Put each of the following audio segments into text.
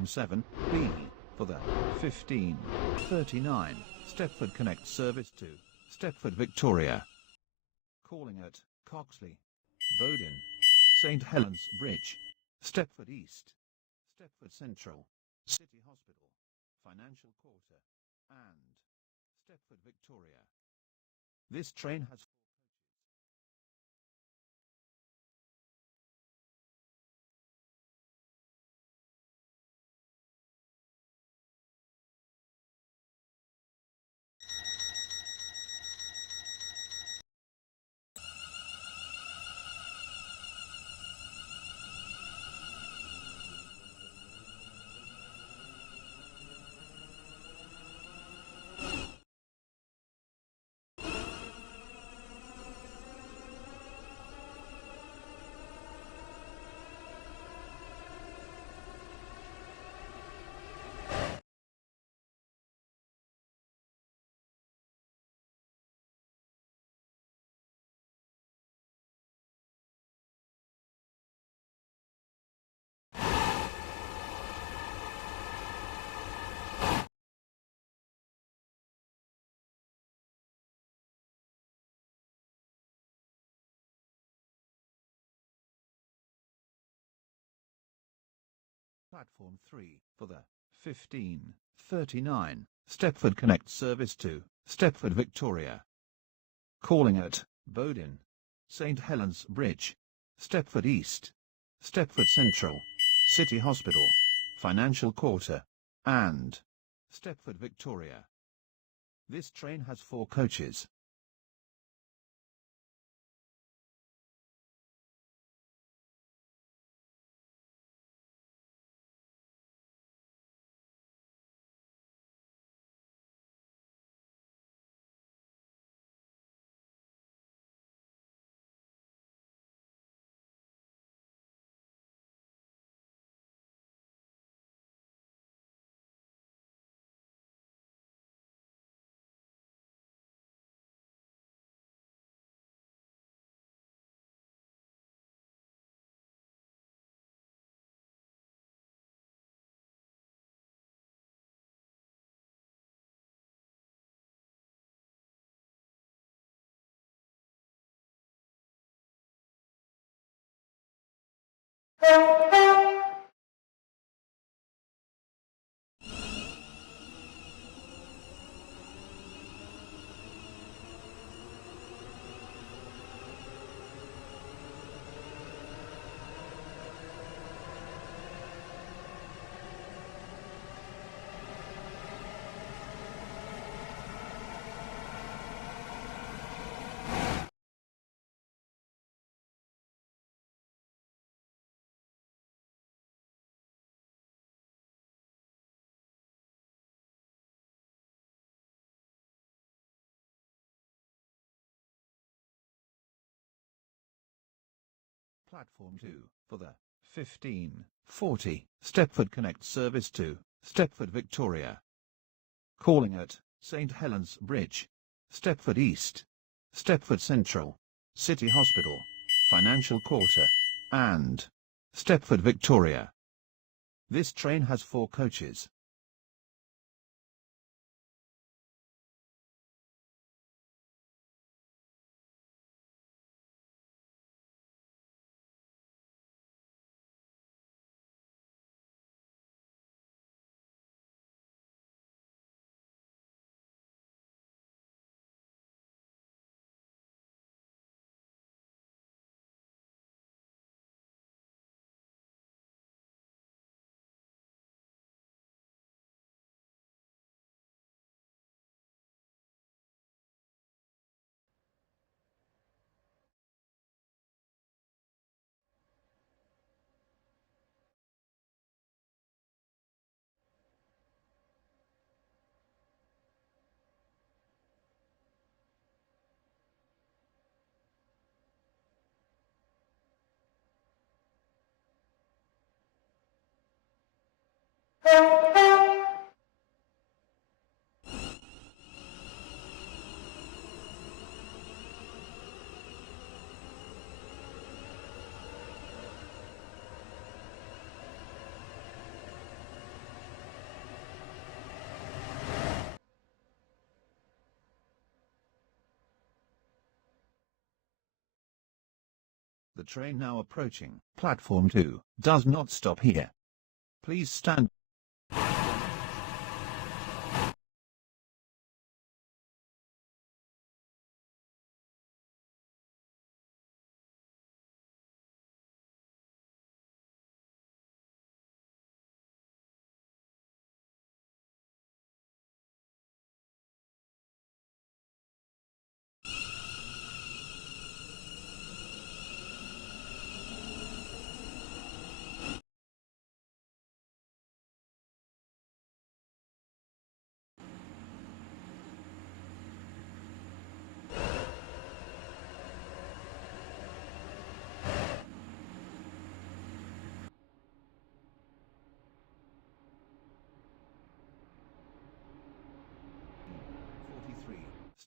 Platform 7B for the 15:39 Stepford Connect service to Stepford Victoria. Calling at Coxley, Bowden, St Helens Bridge, Stepford East, Stepford Central, City Hospital, Financial Quarter, and Stepford Victoria. This train has Platform 3 for the 15:39 Stepford Connect service to Stepford Victoria. Calling at Bowden, St Helens Bridge, Stepford East, Stepford Central, City Hospital, Financial Quarter, and Stepford Victoria. This train has 4 coaches. Platform 2 for the 15:40 Stepford Connect service to Stepford Victoria. Calling at St Helens Bridge, Stepford East, Stepford Central, City Hospital, Financial Quarter, and Stepford Victoria. This train has 4 coaches. The train now approaching platform 2 does not stop here. Please stand.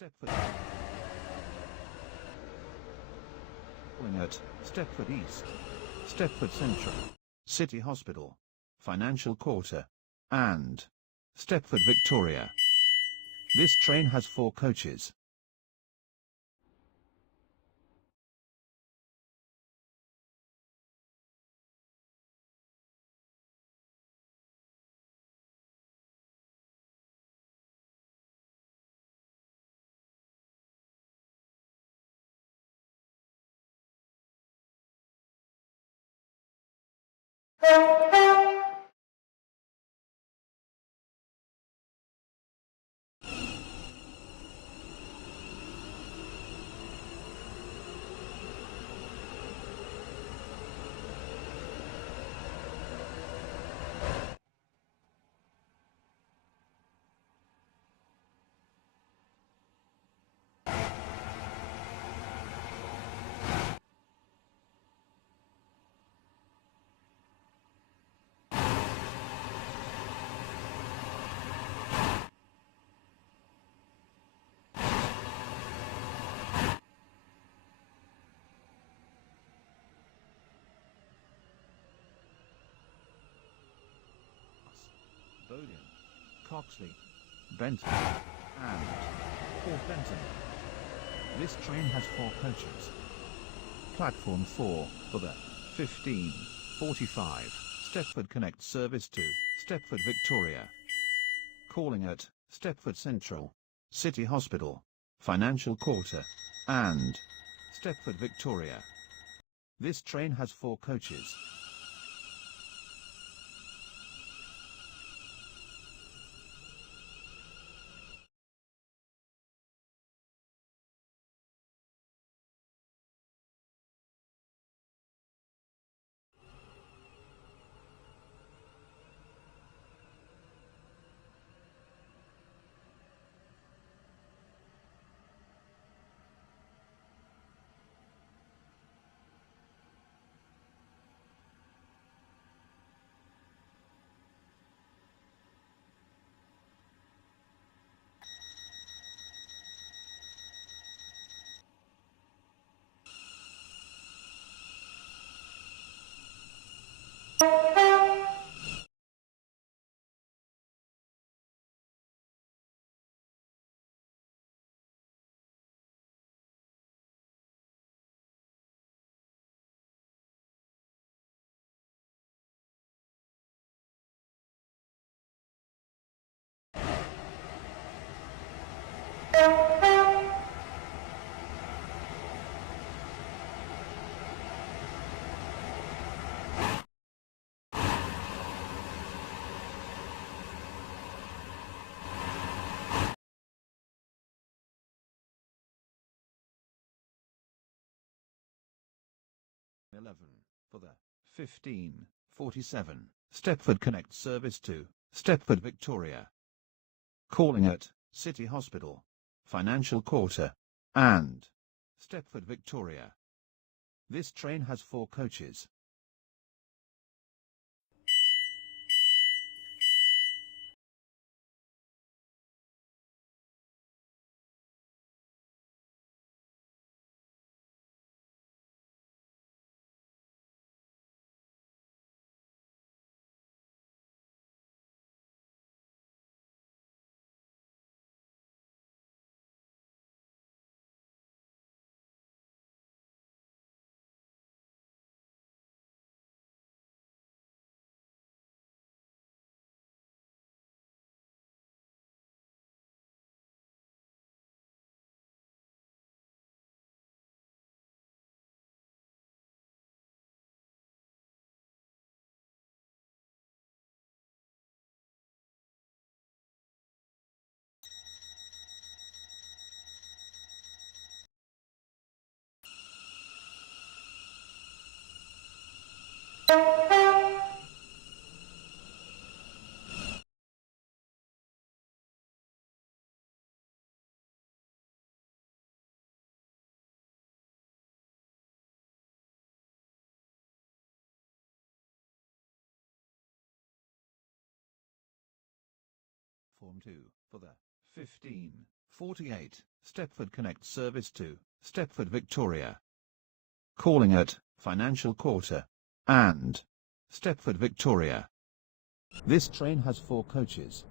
Stepford. Calling at Stepford East, Stepford Central, City Hospital, Financial Quarter, and Stepford Victoria. This train has 4 coaches. Bodiam, Coxley, Benton, and Port Benton. This train has 4 coaches. Platform 4 for the 15:45 Stepford Connect service to Stepford Victoria. Calling at Stepford Central, City Hospital, Financial Quarter, and Stepford Victoria. This train has 4 coaches. For the 15:47 Stepford Connect service to Stepford Victoria. Calling at City Hospital, Financial Quarter, and Stepford Victoria. This train has 4 coaches. Platform 2 for the 1548 Stepford Connect service to Stepford Victoria. Calling at Financial Quarter and Stepford Victoria. This train has 4 coaches.